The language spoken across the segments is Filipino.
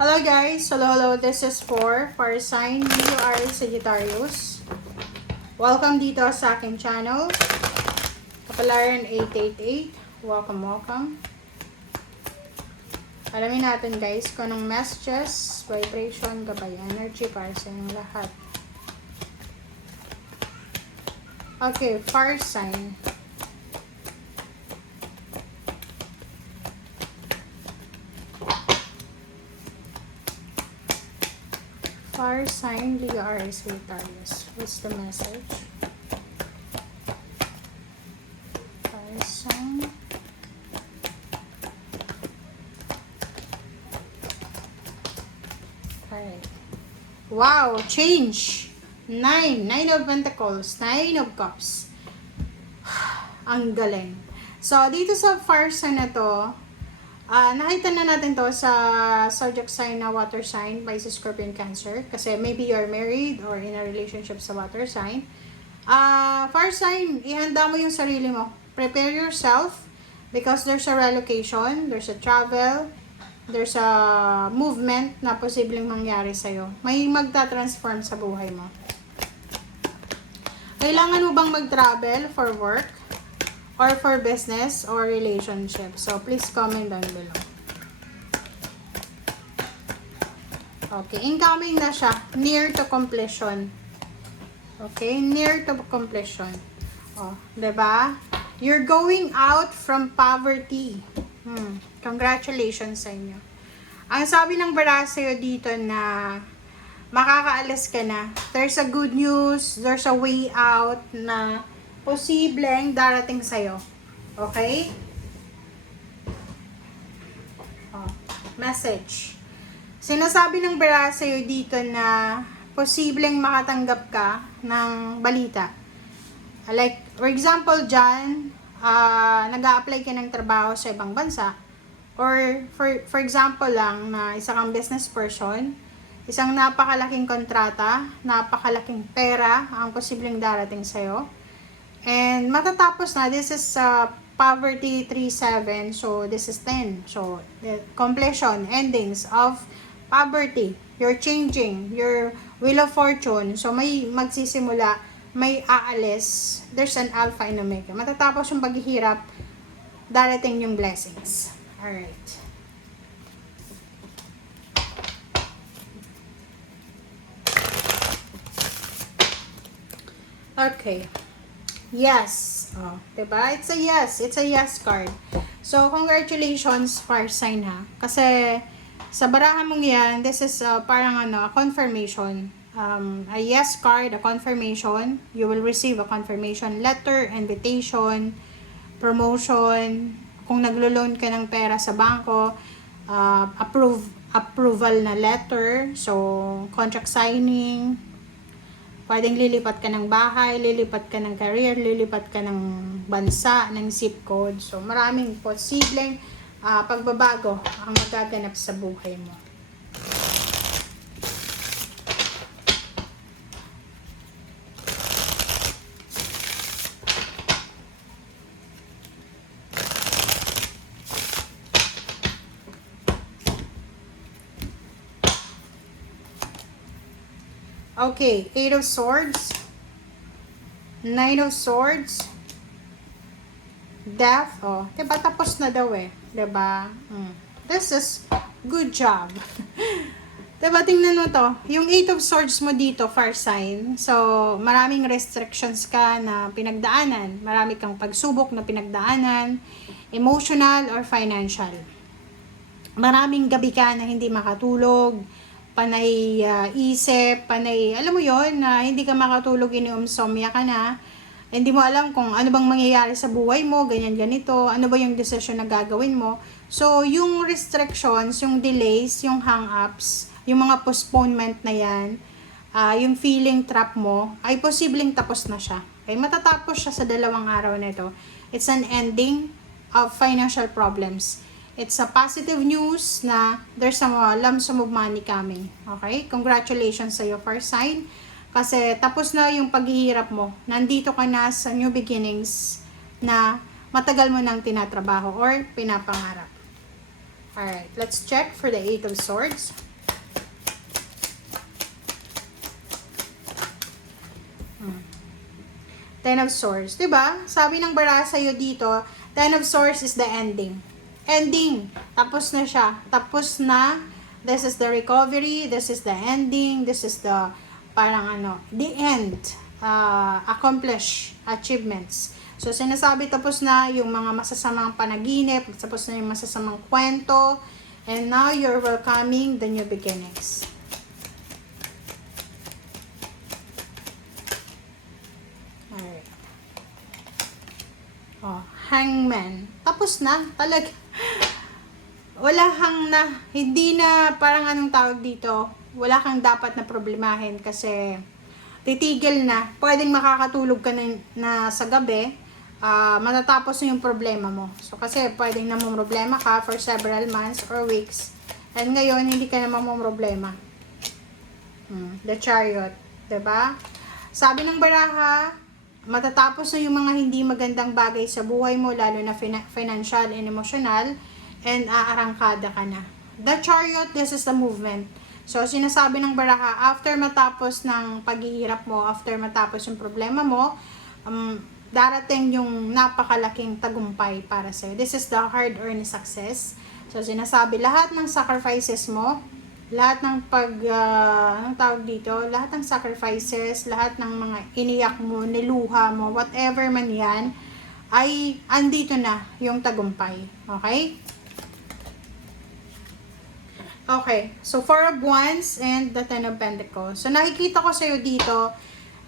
Hello guys, hello. This is for sign Leo Aries Sagittarius. Welcome dito sa aking channel, Kapalaran 888. Welcome. Alamin natin guys kung anong messages, vibration, gabay, energy para sa inyong lahat. Okay, fire sign. Fire sign, Leo Aries Sagittarius. What's the message? Fire sign. Alright. Wow, change. Nine of Pentacles, 9 of Cups. Ang galing. So, dito sa fire sign na to, nakita na natin to sa zodiac sign na water sign, Pisces, Scorpion, Cancer. Kasi maybe you're married or in a relationship sa water sign. Fire sign, ihanda mo yung sarili mo. Prepare yourself because there's a relocation, there's a travel, there's a movement na posibleng mangyari sa'yo. May magta-transform sa buhay mo. Kailangan mo bang mag-travel for work? Or for business or relationship. So, please comment down below. Okay, incoming na siya. Near to completion. Okay, near to completion. Oh, diba? You're going out from poverty. Congratulations sa inyo. Ang sabi ng bara sa'yo dito na makakaalis ka na. There's a good news. There's a way out na posibleng darating sa'yo. Okay? Oh, message. Sinasabi ng bara sa'yo dito na posibleng makatanggap ka ng balita. Like, for example, dyan, nag-a-apply ka ng trabaho sa ibang bansa. Or, for example lang, na isa kang business person, isang napakalaking kontrata, napakalaking pera ang posibleng darating sa'yo. And matatapos na, this is poverty 3-7, so this is 10. So, the completion, endings of poverty. You're changing your wheel of fortune. So, may magsisimula, may aalis. There's an alpha and omega. Matatapos yung paghihirap, darating yung blessings. Alright. Okay. Yes. Oh, diba? It's a yes. It's a yes card. So, congratulations, fire sign ha. Kasi, sa barahan mong yan, this is parang a confirmation. A yes card, a confirmation. You will receive a confirmation letter, invitation, promotion. Kung naglo-loan ka ng pera sa bangko, approval na letter. So, contract signing. Pwedeng lilipat ka ng bahay, lilipat ka ng career, lilipat ka ng bansa, ng zip code. So, maraming posibleng pagbabago ang magaganap sa buhay mo. Okay, 8 of Swords, 9 of Swords, Death, oh, diba tapos na daw eh, diba? This is good job. Diba, tingnan mo to, yung 8 of Swords mo dito, fire sign, so maraming restrictions ka na pinagdaanan, marami kang pagsubok na pinagdaanan, emotional or financial. Maraming gabi ka na hindi makatulog, panay isip, panay, alam mo yon na hindi ka makatulog, insomnia ka na, hindi mo alam kung ano bang mangyayari sa buhay mo, ganyan ganito, ano ba yung decision na gagawin mo. So, yung restrictions, yung delays, yung hang-ups, yung mga postponement na yan, yung feeling trap mo, ay posibleng tapos na siya. Okay? Matatapos siya sa 2 araw na ito. It's an ending of financial problems. It's a positive news na there's a lump sum of money coming. Okay? Congratulations sa iyo, fire sign. Kasi tapos na yung paghihirap mo. Nandito ka na sa new beginnings na matagal mo nang tinatrabaho or pinapangarap. Alright, let's check for the 8 of Swords. Ten of Swords. Diba? Sabi ng baraha sa'yo dito, Ten of Swords is the ending. Ending. Tapos na siya. Tapos na. This is the recovery. This is the ending. This is the, parang ano, the end. Accomplish achievements. So, sinasabi tapos na yung mga masasamang panaginip, tapos na yung masasamang kwento, and now you're welcoming the new beginnings. Alright. Oh, Hangman. Tapos na, talaga. Wala kang na, hindi na, parang anong tawag dito, wala kang dapat na problemahin kasi titigil na. Pwedeng makakatulog ka na sa gabi, matatapos na yung problema mo. So, kasi pwedeng namumroblema ka for several months or weeks. And ngayon, hindi ka na mamumroblema. The Chariot. Diba? Sabi ng baraha, matatapos na yung mga hindi magandang bagay sa buhay mo, lalo na financial and emotional, and aarangkada ka na. The Chariot, this is the movement. So, sinasabi ng baraha, after matapos ng paghihirap mo, after matapos yung problema mo, darating yung napakalaking tagumpay para sa'yo. This is the hard-earned success. So, sinasabi, lahat ng sacrifices mo, lahat ng anong tawag dito, lahat ng sacrifices, lahat ng mga iniyak mo, niluha mo, whatever man yan, ay andito na yung tagumpay. Okay? Okay. So, Four of Wands and the Ten of Pentacles. So, nakikita ko sa'yo dito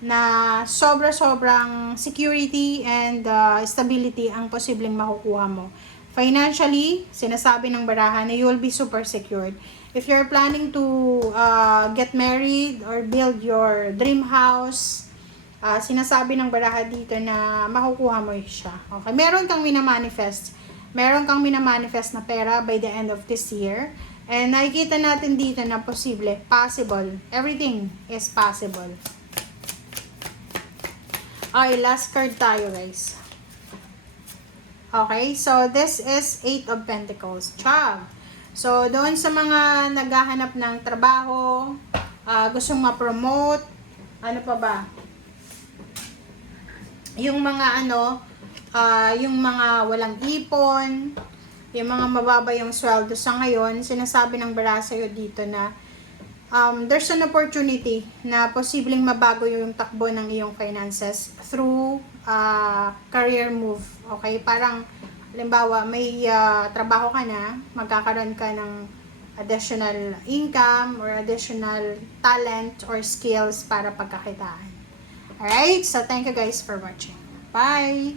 na sobrang security and stability ang posibleng makukuha mo. Financially, sinasabi ng baraha na you will be super secured. If you're planning to get married or build your dream house, sinasabi ng baraha dito na makukuha mo siya. Okay, meron kang minamanifest. Meron kang minamanifest na pera by the end of this year. And nakikita natin dito na possible, possible. Everything is possible. Okay, last card tayo, guys. Okay, so this is Eight of Pentacles. Chab. So, doon sa mga naghahanap ng trabaho, gustong ma-promote, ano pa ba? Yung mga yung mga walang ipon, yung mga mababa yung sweldo sa ngayon, sinasabi ng baraha sa'yo dito na there's an opportunity na posibleng mabago yung takbo ng iyong finances through career move. Okay? Parang, halimbawa, may trabaho ka na, magkakaroon ka ng additional income or additional talent or skills para pagkakitaan. Alright? So, thank you guys for watching. Bye!